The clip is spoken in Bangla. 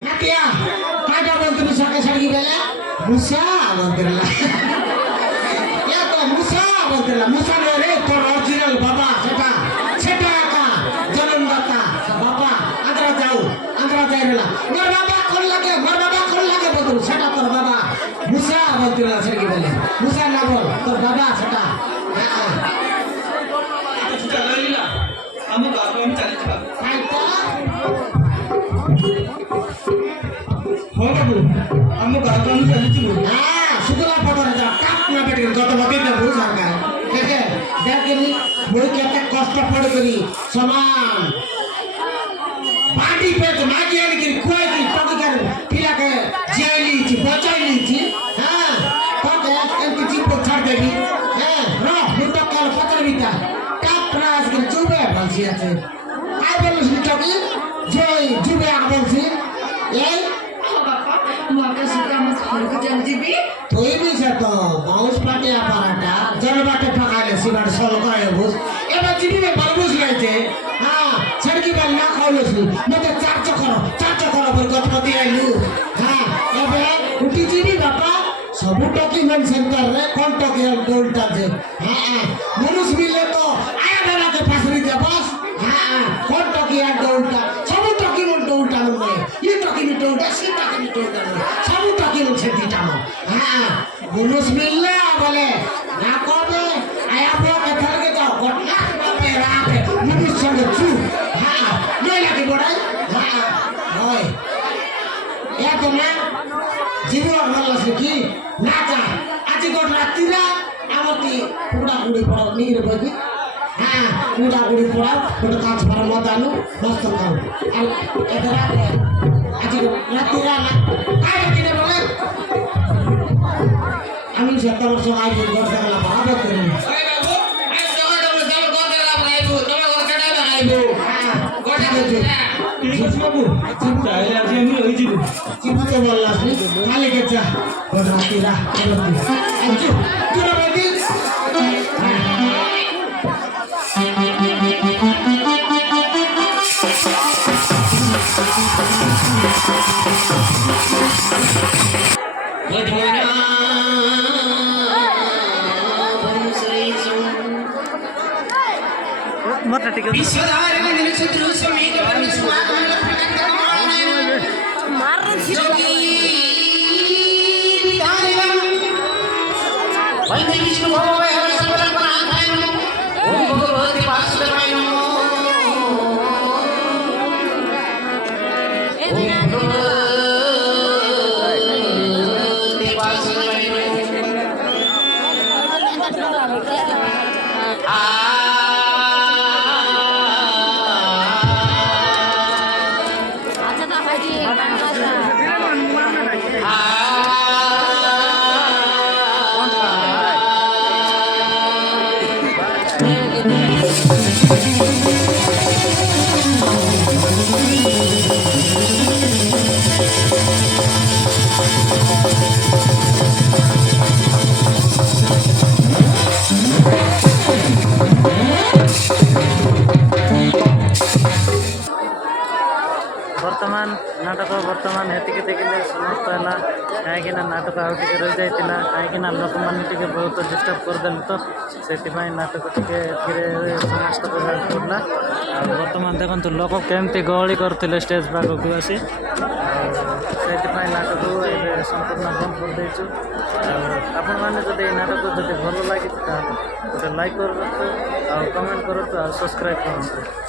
Natia, kada bantu bisa ke sari bela? Musa bantulah. Ya to Musa bantulah. Musa mere to original baba seta ka janam data baba andra jairela. Mar baba kon lage bantu seta tor baba Musa bantulah sari bela. Musa na bol tor baba seta. Sudah larilah. Kamu tak kami cari cepat. Kaita हो बाबू हम गाँव में चली थी सुतला पडर काप ना बेटी गत मते त भू सरकार देखे देखिनी मुई केते कष्ट पड़ करी समान बाटी पे तो मागी आनी की कोई की टकी कर पिला के जेली थी बचाई थी हां तो के एमपी जी को छाड़ देगी हां रो मुंडा काल पतर बीता काप राज के चुबे बलसी আছে आई बोलस टकी जय जुबे आ बलसी ए তুই বিছে তো বাউস পাটি আপারাটা জনবাটে ফাকালে সিবার সল করে বুঝ এবার জিবিবে বালবুস লাইতে হ্যাঁ সরকি বাল না খাওলসনি মতে চার্জ করো বল গতপতি আইলু হ্যাঁ এবে উঠি জিবি বাপা সবু ডকুমেন্ট সেন্টার রে কোন ডকুমেন্ট দৌড়টা যে হ্যাঁ মানুষ মিলে তো আয়া বেলাতে ফাসরি দে বস হ্যাঁ কোন ডকুমেন্ট দৌড়টা সবু ডকুমেন্ট দৌড়টা মানে এই ডকুমেন্ট দৌড়টা সেই ডকুমেন্ট দৌড়টা সবু ডকুমেন্ট সেন্টার হ্যাঁ মানুষ মিললে বলে না কবে আয়া বো কথা কে যাও ঘটনা বাপে রাতে মানুষ সঙ্গে চু হ্যাঁ নয় লাগে বড়াই হ্যাঁ হয় এ তোমরা জীবন ভালো আছে কি না চা আজ গোট রাত্রিরা আমাকে পুরা গুড়ি পড়াও নিয়ে বলি হ্যাঁ পুরা গুড়ি পড়াও গোট কাজ ভরা মত আলু মস্ত খাও আর এদের আজ রাত্রিরা না কাজ কিনে বলে আমি সত্তর বছর আগে ঘর দেখলা ভাবে করি अरे बाबू मैं जगह डबल डबल कौन देला भाईबू तुम्हें कौन कटा भाईबू হ্যাঁ गोटा दे ठीक है बाबू चाहे आज हम होई जीबू চিন্তা বললাস নি কালে গেছা ঘর রাত্রিরা আজ তুই বলি मोटा टिकट बर्तमान नाटक बर्तमान हेतिके देखिले समाप्त है कहीं नाटक आउ टे रही जाता कहीं लोक मैंने बहुत डिस्टर्ब करदे तो से नाटक टे समाप्त पड़ा बर्तमान देखो लोक केमती गहली करते स्टेज पाखक आसी से नाटक ये संपूर्ण बंद कर देचु आपण मैंने जब नाटक जब भल लगी गोटे लाइक करूँ कमेंट करूँ सब्सक्राइब करूँ।